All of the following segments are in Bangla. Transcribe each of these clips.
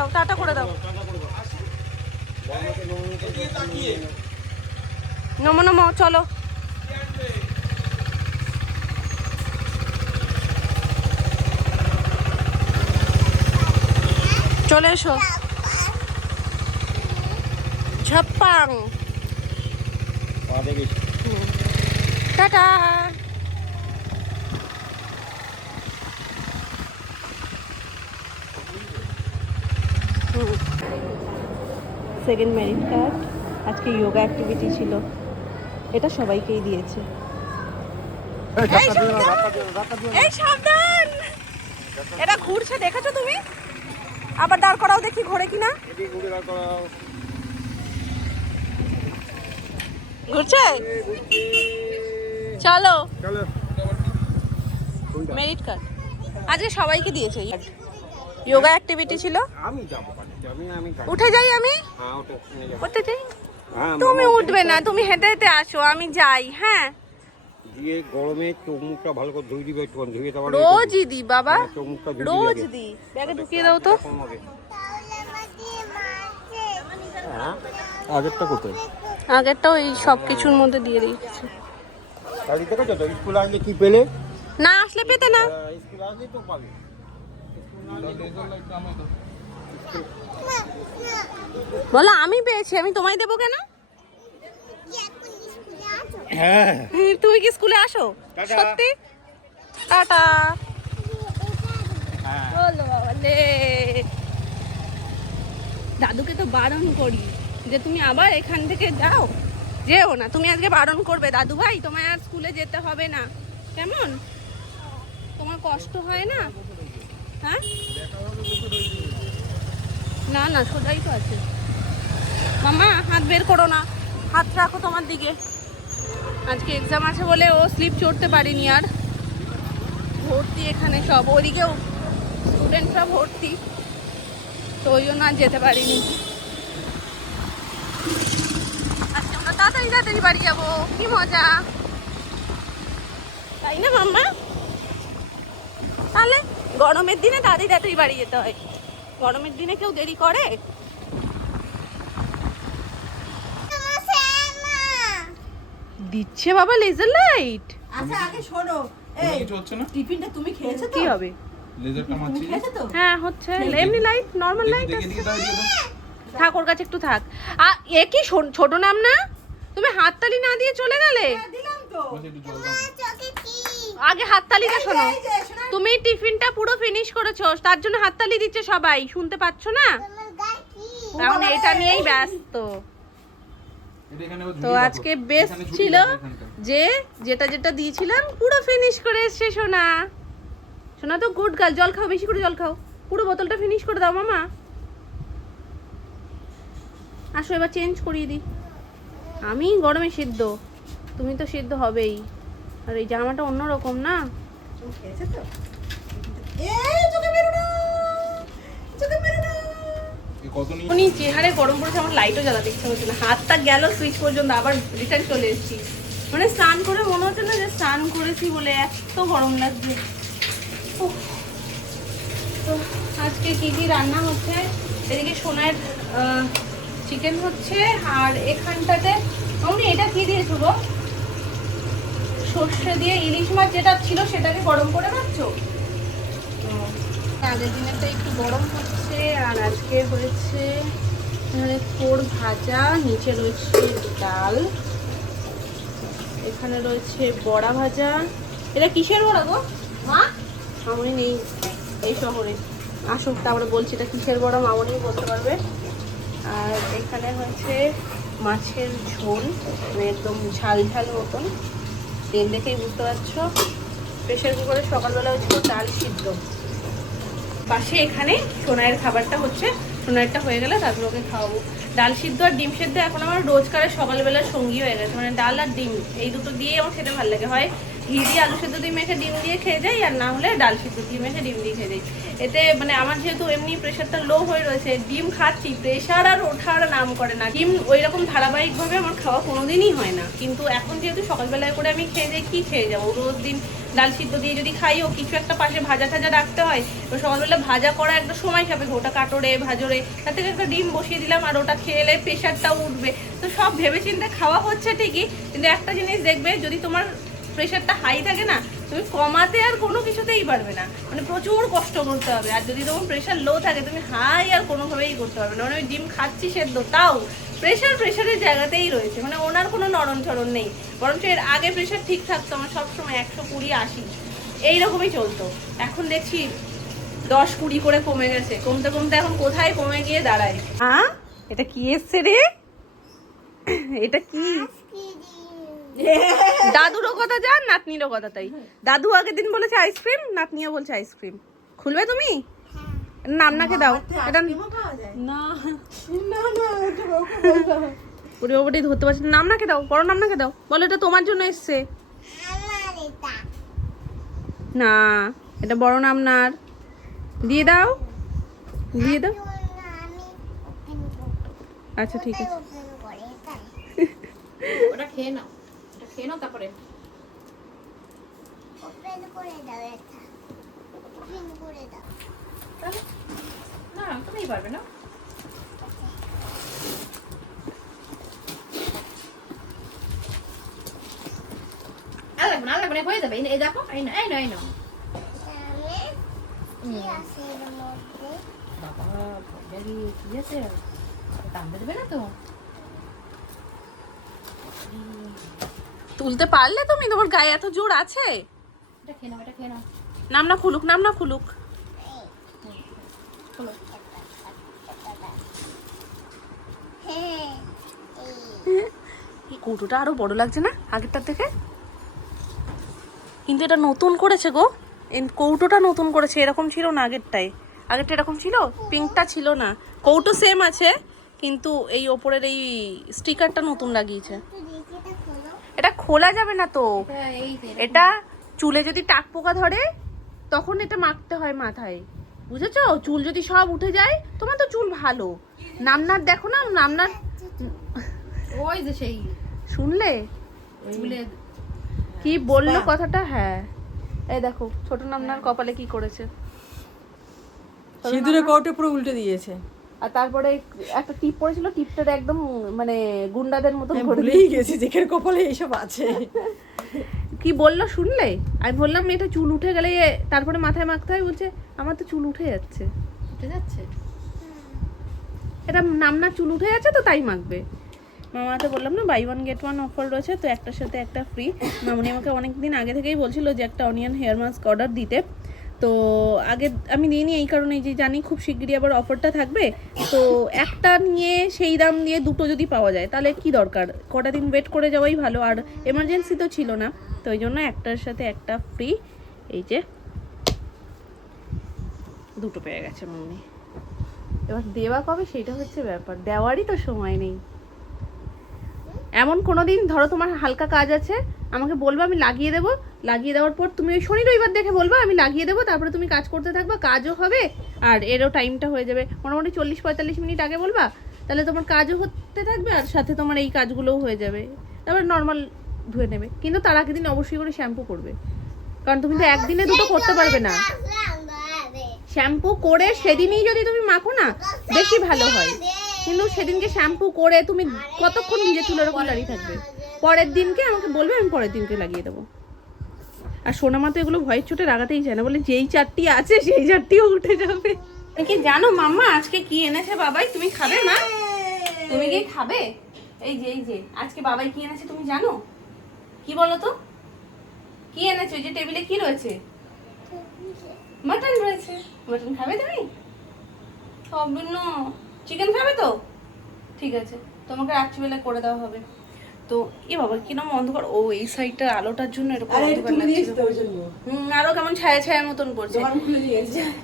দাও, টাটা করে দাও। নমো নমো, চলো। চলে এসো। ঝাপ্পাং। টাটা। Second merit card. আজকে যোগা অ্যাক্টিভিটি ছিল, এটা সবাইকেই দিয়েছে। এই সাবধান, এটা ঘুরছে, দেখেছো তুমি? আবার দাঁড় করাও দেখি ঘোরে কিনা। ঘুরছে, চলো। মেরিট কার্ড আজকে সবাইকে দিয়েছে। যোগা অ্যাক্টিভিটি ছিল। উঠে যাই আমি, উঠে যাই। তুমি উঠবে না, তুমি হেঁটে হেঁটে আসো, আমি যাই। হ্যাঁ, দিয়ে গরমে চোখ মুখটা ভালো করে ধুই দিবে, একটু ধুয়ে দেওয়া। রোজই দি বাবা, রোজ দি। ব্যাগে ঢুকিয়ে দাও তো। আগেরটা কোথায়? আগেরটাও এই সব কিছুর মধ্যে দিয়ে দিয়েছে। স্কুল আসলে কি পেলে? না আসলে পেতে না। স্কুল আসলে তো পাবে। বলো আমি পেয়েছি, আমি তোমায় দেবো কেন? হ্যাঁ, তুমি কি স্কুলে আসো? সত্যি? টাটা। বলো বাবা লে। দাদুকে তো বারণ করি যে তুমি আবার এখান থেকে যাও, যেও না। তুমি আজকে বারণ করবে, দাদু ভাই তোমায় আর স্কুলে যেতে হবে না। কেমন? তোমার কষ্ট হয় না? হ্যাঁ, না না, সোজাই তো আছে। মামা হাত বের করো না, হাত রাখো তোমার দিকে। আজকে এক্সাম আছে বলে ও স্লিপ চড়তে পারিনি। আর ভর্তি এখানে সব, ওদিকেও স্টুডেন্টরা ভর্তি, তো ওই জন্য আর যেতে পারিনি। আজকে আমরা তাড়াতাড়ি তাড়াতাড়ি বাড়ি যাবো, কি মজা, তাই না মাম্মা? তাহলে গরমের দিনে তাড়াতাড়ি তাড়াতাড়ি বাড়ি যেতে হয়, গরমের দিনে কেউ দেরি করে? দিচ্ছে বাবা লেজার লাইট। আচ্ছা আগে শোনো, এই কিছু হচ্ছে না, টিফিনটা তুমি খেয়েছো তো? কি হবে? লেজারটা মারছি। খেয়েছো তো? হ্যাঁ হচ্ছে, এমনি লাইট, নরমাল লাইট। দেখে দাও, দিয়ে দাও। থাক, ওর কাছে একটু থাক। এ কি ছোট নাম না? তুমি হাততালি না দিয়ে চলে গেলে। হ্যাঁ, দিলাম তো। বসে একটু জল দাও। আগে হাততালিটা শোনো। এই যে, শোনো। তুমি টিফিনটা পুরো ফিনিশ করেছো, তার জন্য হাততালি দিচ্ছে সবাই, শুনতে পাচ্ছ না? এখন এটা নিয়েই ব্যস্ত। এটা এখানে আবার তো ঝুলিয়ে আজকে রাখো। বেস্ট এখানে ঝুলিয়ে ছিল রাখো এখানটা। যে যেটা যেটা দিয়েছিলাম পুরো ফিনিশ করে এসছে সোনা। সোনা তো গুড গার্ল। জল খাও, বেশি করে জল খাও, পুরো বোতলটা ফিনিশ করে দাও মামা। আসো এবার চেঞ্জ করিয়ে দিই। আমি গরমে সিদ্ধ, তুমি তো সিদ্ধ হবেই। আর এই জামাটা অন্যরকম না। তুমি খেয়েছো তো? এই চোখে মেরো না, চোখে মেরো না। এই কত নিয়ে উনি চেহারে গরম পড়েছে, আমার লাইটও জ্বালাতে ইচ্ছা হচ্ছে না। হাতটা গেল সুইচ পর্যন্ত, আবার রিটার্ন চলে এসেছি। মানে স্নান করে মনে হচ্ছে না যে স্নান করেছি বলে, এত গরম লাগছে। উফ। তো আজকে কি কি রান্না হচ্ছে? এদিকে সোনার চিকেন হচ্ছে, আর এখানটাতে আমি এটা কি দিয়েছো গো? সর্ষে দিয়ে ইলিশ মাছ যেটা ছিল সেটাকে গরম করে রাখছো? আগের দিনেরটা একটু গরম হচ্ছে। আর আজকে হয়েছে এখানে পোড় ভাজা, নিচে রয়েছে ডাল, এখানে রয়েছে বড়া ভাজা। এটা কিসের বড়া গো মা? মামনি নেই এই শহরে, আসুক তারপরে বলছি এটা কিসের বড়া, মামনি বলতে পারবে। আর এখানে হয়েছে মাছের ঝোল, মানে একদম ঝাল ঝাল মতন, তেল দেখেই বুঝতে পারছো। প্রেশার কুকারে সকালবেলা হয়েছিল ডাল সিদ্ধ। পাশে এখানে সোনাইয়ের খাবারটা হচ্ছে, সোনাইয়েরটা হয়ে গেলে তারপর ওকে খাওয়াবো। ডাল সিদ্ধ আর ডিম সিদ্ধ এখন আমার রোজকারের সকালবেলার সঙ্গী হয়ে গেছে। মানে ডাল আর ডিম এই দুটো দিয়ে আমার খেতে ভালো লাগে। হয় ঘি দিয়ে আলু সিদ্ধ দিয়ে মেখে ডিম দিয়ে খেয়ে যাই, আর না হলে ডাল সিদ্ধ দিয়ে মেখে ডিম দিয়ে খেয়ে যাই। এতে মানে আমার যেহেতু এমনি প্রেশারটা লো হয়ে রয়েছে, ডিম খাচ্ছি, প্রেশার আর ওঠার নাম করে না। ডিম ওই রকম ধারাবাহিকভাবে আমার খাওয়া কোনোদিনই হয় না, কিন্তু এখন যেহেতু সকালবেলায় করে আমি খেয়ে যাই, কি খেয়ে যাবো রোজ দিন? ডাল সিদ্ধ দিয়ে যদি খাই ও কিছু একটা পাশে ভাজা টাজা রাখতে হয়। তো সকালবেলা ভাজা করা একটা সময় খাবে, ওটা কাটোরে ভাজরে, তার থেকে একটা ডিম বসিয়ে দিলাম আর ওটা খেলে প্রেশারটাও উঠবে। তো সব ভেবেচিন্তে খাওয়া হচ্ছে ঠিকই, কিন্তু একটা জিনিস দেখবে, যদি তোমার প্রেশারটা হাই থাকে না, তুমি কমাতে আর কোনো কিছুতেই পারবে না, মানে প্রচুর কষ্ট করতে হবে। আর যদি তোমার প্রেশার লো থাকে, তুমি হাই আর কোনোভাবেই করতে পারবে না। মানে আমি ডিম খাচ্ছি সেদ্ধ, তাও প্রেশারের জায়গাতেই রয়েছে, মানে ওনার কোনো নরম চরণ নেই। বরঞ্চ এর আগে প্রেশার ঠিক থাকতো, আমার সবসময় 120-80 এইরকমই চলতো। এখন দেখছি 10-20 করে কমে গেছে, কমতে কমতে এখন কোথায় কমে গিয়ে দাঁড়ায়। হ্যাঁ, এটা কি এসছে রে? এটা কি? দাদুরও কথা যান, নাতনিরও কথা তাই। দাদু আগের দিন বলেছে আইসক্রিম, নাতনিও বলছে আইসক্রিম। খুলবে তুমি? নামনাকে দাও। এটা না পরিবারটি ধরতে পারছি না। নামনাকে দাও, বড় নামনাকে দাও, বলো এটা তোমার জন্য এসছে। না, এটা বড় নামনার। দিয়ে দাও, দিয়ে দাও। আচ্ছা ঠিক আছে, ওটা খেয়ে নাও, ওটা খেয়ে নাও, তারপরে না তুমিই পারবে না। লাগবে না, হয়ে যাবে। এই দেখো, এই না, এই না, এই না। বাবা কি আছে, টানতে দেবে না তো? তুলতে পারলে তুমি? তোমার গায়ে এত জোর আছে? এটা খেয়ে নাও, এটা খেয়ে নাও। নামনা খুলুক, নামনা খুলুক। এই কৌটোটা আরো বড় লাগছে না আগেরটার থেকে? কিন্তু এটা নতুন করেছে গো, এই কৌটোটা নতুন করেছে, এরকম ছিল না আগেরটায়। আগেরটা এরকম ছিল, পিঙ্কটা ছিল না। কৌটো সেম আছে, কিন্তু এই ওপরের এই স্টিকারটা নতুন লাগিয়েছে। এটা খোলা যাবে না তো, এটা চুলে যদি টাক পোকা ধরে তখন এটা মাখতে হয় মাথায়, বুঝেছো? চুল যদি সব উঠে যায়, তোমার তো চুল ভালো। নামনার দেখো না, নামনার ওই যে সেই শুনলে চুলে কি বললো কথাটা? হ্যাঁ, এই দেখো ছোট নামনার কপালে কি করেছে। সিঁদুরে কৌটো পুরো উল্টে দিয়েছে। আর তারপরে একটা টিপ পড়েছিল, টিপটার একদম মানে গুন্ডাদের মতন করে ভুলেই গেছি যেখানে কপালে এইসব আছে। কি বললো শুনলে? আমি বললাম এটা চুল উঠে গেলে তারপরে মাথায় মাখতে হয়, বলছে আমার তো চুল উঠে যাচ্ছে। উঠে যাচ্ছে? এটা নামনার চুল উঠে যাচ্ছে তো তাই মাখবে। মামাতে বললাম না বাই 1 get 1 অফার রয়েছে, তো একটার সাথে একটা ফ্রি। মামনি আমাকে অনেকদিন আগে থেকেই বলছিল যে একটা অনিয়ন হেয়ার মাস্ক অর্ডার দিতে, তো আগে আমি দিইনি এই কারণেই যে জানি খুব শিগগিরই আবার অফারটা থাকবে। তো একটা নিয়ে সেই দাম দিয়ে দুটো যদি পাওয়া যায় তাহলে কি দরকার, কটা দিন ওয়েট করে যাওয়াই ভালো। আর এমার্জেন্সি তো ছিল না, তো ওই জন্য একটার সাথে একটা ফ্রি। এই যে দুটো পেয়ে গেছে মামনি। এবার দেওয়া কবে সেটা হচ্ছে ব্যাপার, দেওয়ারই তো সময় নেই। এমন কোনো দিন ধরো তোমার হালকা কাজ আছে, আমাকে বলবো, আমি লাগিয়ে দেবো। লাগিয়ে দেওয়ার পর তুমি ওই শনি রবিবার দেখে বলবো আমি লাগিয়ে দেবো, তারপরে তুমি কাজ করতে থাকবা, কাজও হবে আর এরও টাইমটা হয়ে যাবে। মোটামুটি 40-45 মিনিট আগে বলবা, তাহলে তোমার কাজও হতে থাকবে আর সাথে তোমার এই কাজগুলোও হয়ে যাবে। তারপর নর্মাল ধুয়ে নেবে, কিন্তু তার আগের দিন অবশ্যই করে শ্যাম্পু করবে, কারণ তুমি তো একদিনে দুটো করতে পারবে না। শ্যাম্পু করে সেদিনই যদি তুমি মাখো না বেশি ভালো হয়, কিন্তু সেদিনকে শ্যাম্পু করে তুমি কতক্ষণ নিজে চুলের ওপর দাঁড়িয়ে থাকবে? পরের দিনকে আমাকে বলবে, আমি পরের দিনকে লাগিয়ে দেবো। আর সোনামা তো এগুলো ভয়ের চোটে লাগাতেই চায় না, বলে যেই চারটি আছে সেই চারটিও উঠে যাবে। কি জানো মাম্মা আজকে কি এনেছে বাবাই? তুমি খাবে মা? তুমি কি খাবে? এই যে আজকে বাবাই কি এনেছে তুমি জানো? কি বলো তো, কি এনেছে? ওই যে টেবিলে কি রয়েছে? মাটন রয়েছে। মাটন খাবে তুমি? হবে না, চিকেন খাবে তো? ঠিক আছে, তোমাকে রাত্রিবেলা করে দেওয়া হবে। তো এ বাবা কিরম অন্ধকার, ও এই সাইডটার আলোটার জন্য এরকম অন্ধকার লাগছিল। আরো কেমন ছায়া ছায়া মতন করছে।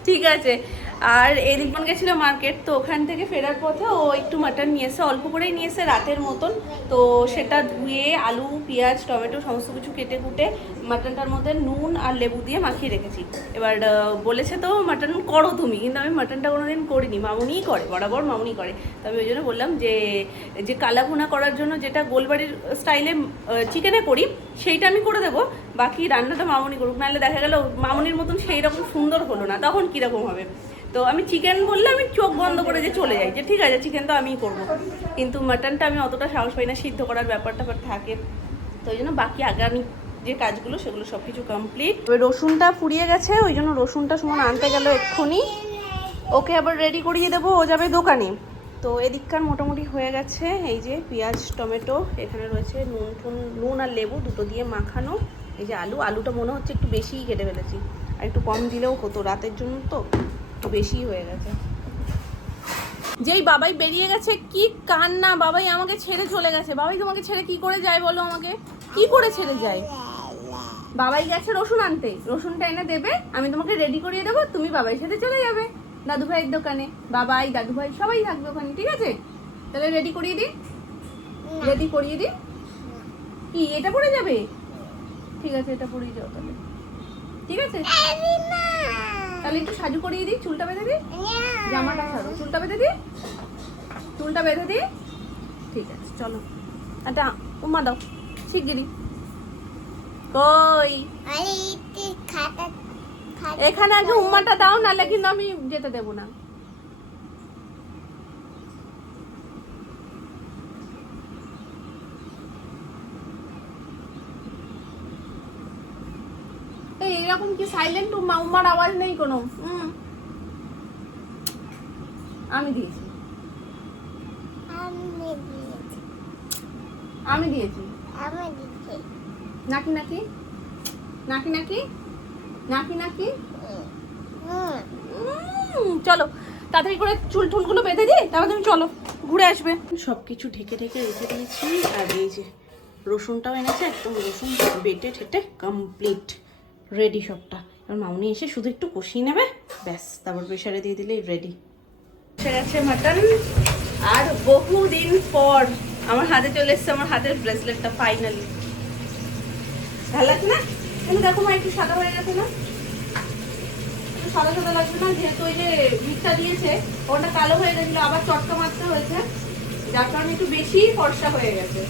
ঠিক আছে। আর এই দিকমন গেছিল মার্কেট, তো ওখান থেকে ফেরার পথে ও একটু মাটন নিয়ে এসে, অল্প করেই নিয়ে এসে রাতের মতন। তো সেটা ধুয়ে আলু পেঁয়াজ টমেটো সমস্ত কিছু কেটে কুটে মাটনটার মধ্যে নুন আর লেবু দিয়ে মাখিয়ে রেখেছি। এবার বলেছে তো মাটন করো তুমি, কিন্তু আমি মাটনটা কোনোদিন করিনি, মামুনিই করে, বরাবর মামুনি করে। তবে ওই জন্য বললাম যে কালাভুনা করার জন্য যেটা গোলবাড়ির স্টাইলে চিকেনে করি সেইটা আমি করে দেবো, বাকি রান্নাটা মামনি করুক। নাহলে দেখা গেল মামনির মতন সেই রকম সুন্দর হলো না, তখন কীরকম হবে। তো আমি চিকেন বললে আমি চোখ বন্ধ করে যে চলে যাই, যে ঠিক আছে চিকেন তো আমিই করবো, কিন্তু মাটনটা আমি অতটা সাহস পাই না, সিদ্ধ করার ব্যাপারটা থাকে। তো ওই জন্য বাকি আগামী যে কাজগুলো সেগুলো সব কিছু কমপ্লিট। রসুনটা ফুরিয়ে গেছে, ওই জন্য রসুনটা সুমন আনতে গেল এক্ষুনি, ওকে আবার রেডি করিয়ে দেবো, ও যাবে দোকানে। তো এদিককার মোটামুটি হয়ে গেছে। এই যে পেঁয়াজ টমেটো, এখানে রয়েছে নুন আর লেবু দুটো দিয়ে মাখানো। এই যে আলুটা মনে হচ্ছে একটু বেশিই কেটে ফেলেছি, আর একটু কম দিলেও হতো, রাতের জন্য তো একটু বেশিই হয়ে গেছে। যেই বাবাই বেরিয়ে গেছে, কি কান্না, বাবাই আমাকে ছেড়ে চলে গেছে। বাবাই তোমাকে ছেড়ে কি করে যায় বলো আমাকে, কি করে ছেড়ে যায়? বাবাই গেছে রসুন আনতে, রসুনটা এনে দেবে, আমি তোমাকে রেডি করিয়ে দেবো, তুমি বাবাই সাথে চলে যাবে দাদু ভাইয়ের দোকানে। বাবাই দাদু ভাই সবাই থাকবে ওখানে, ঠিক আছে? তাহলে রেডি করিয়ে দিই, রেডি করিয়ে দিই। কি এটা পরে যাবে? ঠিক আছে, এটা পরেই যাও তাহলে, ঠিক আছে? তাহলে একটু সাজু করিয়ে দিই, চুলটা বেঁধে দিই, জামাটা ছাড়ো, চুলটা বেঁধে দিই, চুলটা বেঁধে দিই, ঠিক আছে চলো। একটা উম্মা দাও শিগগিরি। কই এখানে আগে উম্মাটা দাও, নাহলে কিন্তু আমি যেতে দেবো না। এইরকম কি সাইলেন্ট উম্মার আওয়াজ নেই কোনো? আমি দিয়েছি, আমি দিয়েছি নাকি নাকি নাকি নাকি নাকি নাকি। চলো তাড়াতাড়ি করে চুল টুলগুলো বেঁধে দিই, তারপর তুমি চলো ঘুরে আসবে। সব কিছু ঢেকে ঢেকে রেখে দিয়েছি, আর এই যে রসুনটাও এনেছে, একদম রসুন বেটে ঠেটে কমপ্লিট রেডি সবটা। এবার মামনি এসে শুধু একটু কষিয়ে নেবে, ব্যাস, তারপর প্রেশারে দিয়ে দিলেই রেডি। এসে গেছে মাটন, আর বহুদিন পর আমার হাতে চলে এসছে আমার হাতের ব্রেসলেটটা ফাইনালি। ভালো লাগছে না? তুমি দেখো মা একটু সাদা হয়ে গেছে না? একটু সাদা সাদা লাগছে না? যেহেতু ওই যে মিটটা দিয়েছে ওটা কালো হয়ে গেছিল, আবার চটকা মারতে হয়েছে, যার কারণে একটু বেশি ফর্সা হয়ে গেছে।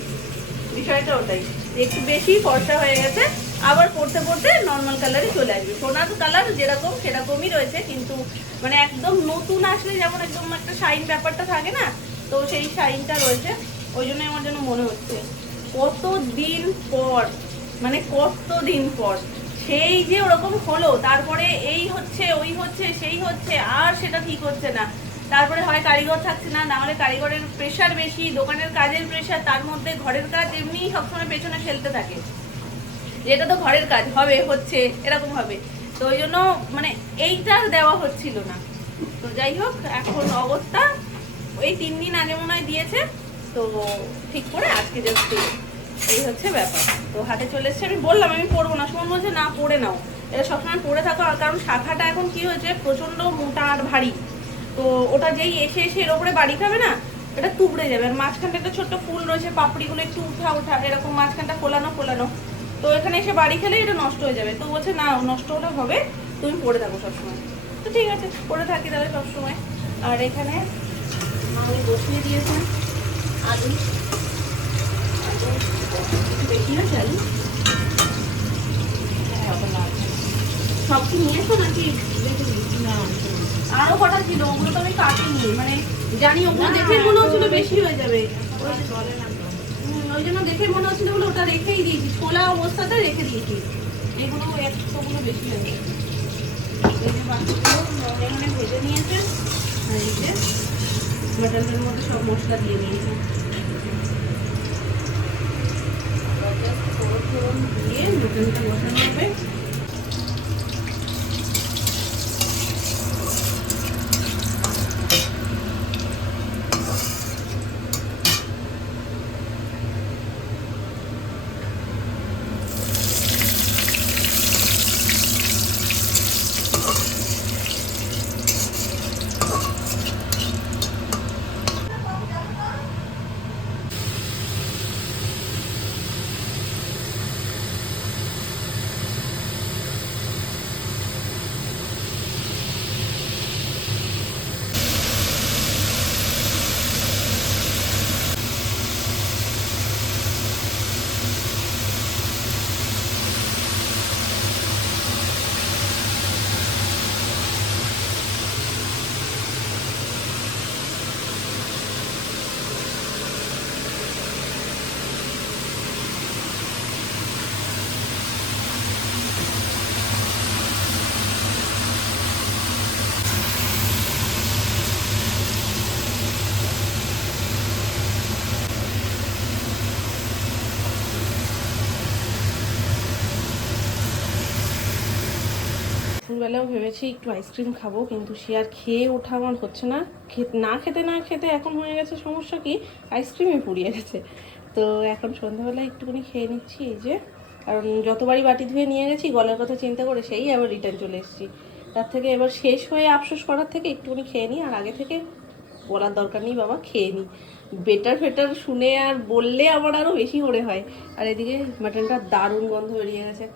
বিষয়টা ওটাই, একটু বেশি ফর্সা হয়ে গেছে, আবার পড়তে পড়তে নর্মাল কালারই চলে আসবে। সোনার কালার যেরকম সেরকমই রয়েছে, কিন্তু মানে একদম নতুন আসলে যেমন একদম একটা শাইন ব্যাপারটা থাকে না, তো সেই শাইনটা রয়েছে। ওই জন্যই আমার যেন মনে হচ্ছে কতদিন পর, মানে কতদিন পর সেই যে ওরকম হলো, তারপরে এই হচ্ছে ওই হচ্ছে সেই হচ্ছে, আর সেটা ঠিক হচ্ছে না। তারপরে হয় কারিগর থাকছে না, নাহলে কারিগরের প্রেশার বেশি, দোকানের কাজের প্রেশার, তার মধ্যে ঘরের কাজ এমনি সবসময় পেছনে ফেলতে থাকে, যেটা তো ঘরের কাজ হবে হচ্ছে এরকম হবে। তো ওই জন্য মানে এইটা দেওয়া হচ্ছিল না। তো যাই হোক, এখন অবস্থা ওই 3 দিন আগে মনে হয় দিয়েছে, তো ঠিক করে আজকে জাস্ট এই হচ্ছে ব্যাপার। তো হাতে চলে এসছে, আমি বললাম আমি পরবো না, সুমন বলছে না পরে নাও, এটা সবসময় পরে থাকো, কারণ শাখাটা এখন কি হয়েছে প্রচন্ড মোটা আর ভারী, তো ওটা যেই এসে এসে এর ওপরে বাড়ি খাবে না, এটা তুবড়ে যাবে। আর মাঝখানটা একটা ছোট্ট ফুল রয়েছে, পাপড়িগুলো একটু উঠা উঠা এরকম, মাঝখানটা ফোলানো ফোলানো, তো এখানে এসে বাড়ি খেলে এটা নষ্ট হয়ে যাবে। তো বলছে না নষ্ট হলে হবে, তুমি পরে থাকো সবসময়। তো ঠিক আছে পরে থাকি তাহলে সবসময়। আর এখানে আমি বসিয়ে দিয়েছেন আলু, বেশি না চালু সব কি নিয়েছো নাকি? আরো কটা ছিল, ওগুলো তো আমি কাটিনি, মানে জানি ওগুলো দেখে মনে হচ্ছিল বেশি হয়ে যাবে, ওই জন্য দেখে মনে হচ্ছিল বলে ওটা রেখেই দিয়েছি, ছোলা অবস্থাতে রেখে দিয়েছি। এগুলো একটুগুলো বেশি হয়ে গেছে। এই যে বাকিগুলো এখানে ভেজে নিয়েছে, আর এই যে মাটনের মধ্যে সব মশলা দিয়ে নিয়েছে, দিয়ে মাটনটা বসানো হবে। দুপুরবেলাও ভেবেছি একটু আইসক্রিম খাবো, কিন্তু সে আর খেয়ে ওঠা আমার হচ্ছে না। না খেতে এখন হয়ে গেছে সমস্যা কি, আইসক্রিমে পুড়িয়ে গেছে। তো এখন সন্ধ্যাবেলা একটুখানি খেয়ে নিচ্ছি, এই যে, কারণ যতবারই বাটি ধুয়ে নিয়ে গেছি গলার কথা চিন্তা করে সেই আবার রিটার্ন চলে এসেছি। তার থেকে এবার শেষ হয়ে আফসোস করার থেকে একটুখানি খেয়ে নিই, আর আগে থেকে বলার দরকার নেই বাবা খেয়ে নিই। বেটার শুনে আর বললে আমার আরও বেশি মনে হয়। আর এদিকে মাটনটা দারুণ গন্ধ বেরিয়ে গেছে।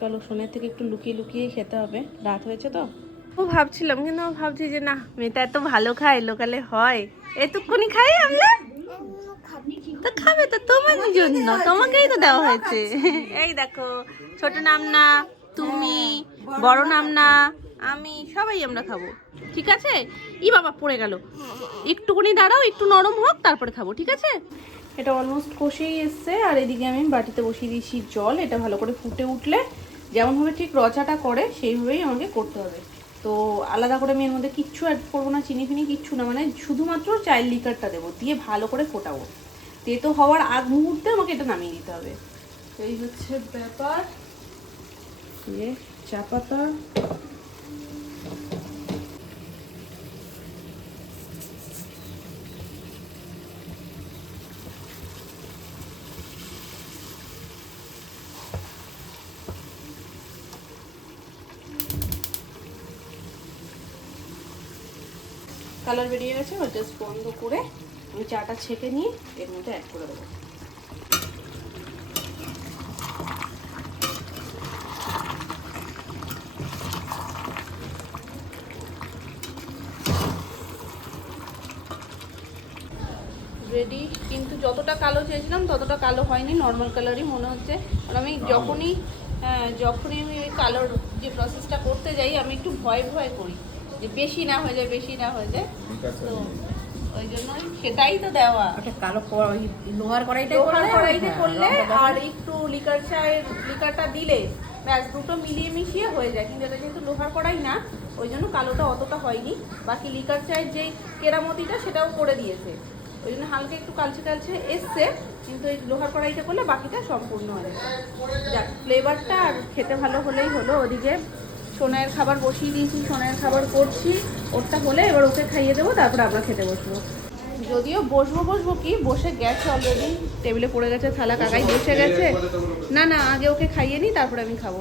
চলো সোনের থেকে একটু লুকিয়ে লুকিয়ে খেতে হবে, রাত হয়েছে তো। ও ভাবছিলাম, কিন্তু ভাবছি যে না, মেয়েটা এত ভালো খায়, লোকালে হয় এতক্ষণি খাই আমরা, তো খাবে তো তোমার জন্য, তোমাকেই তো দেওয়া হয়েছে। এই দেখো, ছোট নাম না তুমি, বড় নাম না আমি, সবাই আমরা খাবো, ঠিক আছে? ই বাবা পড়ে গেল, একটুখানি দাঁড়াও, একটু নরম হোক তারপরে খাবো, ঠিক আছে? এটা অলমোস্ট কষেই এসছে, আর এদিকে আমি বাটিতে বসিয়ে দিয়েছি জল। এটা ভালো করে ফুটে উঠলে যেমনভাবে ঠিক রচাটা করে সেইভাবেই আমাকে করতে হবে। তো আলাদা করে আমি এর মধ্যে কিচ্ছু অ্যাড করবো না, চিনি ফিনি কিচ্ছু না, মানে শুধুমাত্র চাইল্ড লিকারটা দেবো, দিয়ে ভালো করে ফোটাবো। তেতো হওয়ার আগ মুহূর্তে আমাকে এটা নামিয়ে দিতে হবে। এই হচ্ছে ব্যাপার। চা পাতা, কালার বেরিয়ে গেছে, জাস্ট বন্ধ করে আমি চাটা ছেঁকে নিয়ে এর মধ্যে অ্যাড করে দেবো। রেডি, কিন্তু যতটা কালো চেয়েছিলাম ততটা কালো হয়নি, নর্মাল কালারই মনে হচ্ছে। কারণ আমি যখনই আমি ওই কালোর যে প্রসেসটা করতে যাই আমি একটু ভয় করি যে বেশি না হয়ে যায়, তো ওই জন্যই সেটাই তো দেওয়া। কালো লোহার কড়াইতে করলে আর একটু লিকারটা দিলে ব্যাস দুটো মিলিয়ে মিশিয়ে হয়ে যায়। কিন্তু এটা যেহেতু লোহার কড়াই না, ওই জন্য কালোটা অতটা হয়নি। বাকি লিকার চায়ের যে কেরামতিটা সেটাও করে দিয়েছে, ওই জন্য হালকা একটু কালচে এসছে, কিন্তু এই লোহার কড়াইটা করলে বাকিটা সম্পূর্ণ হয়ে যায়। যাক, ফ্লেভারটা আর খেতে ভালো হলেই হলো। ওদিকে সোনাইয়ের খাবার বসিয়ে দিয়েছি, সোনাইয়ের খাবার করছি, ওরটা হলে এবার ওকে খাইয়ে দেবো, তারপরে আমরা খেতে বসবো। যদিও বসবো কি, বসে গেছে অলরেডি, টেবিলে পড়ে গেছে থালা, কাকাই বসে গেছে। না আগে ওকে খাইয়ে নিই, তারপরে আমি খাবো।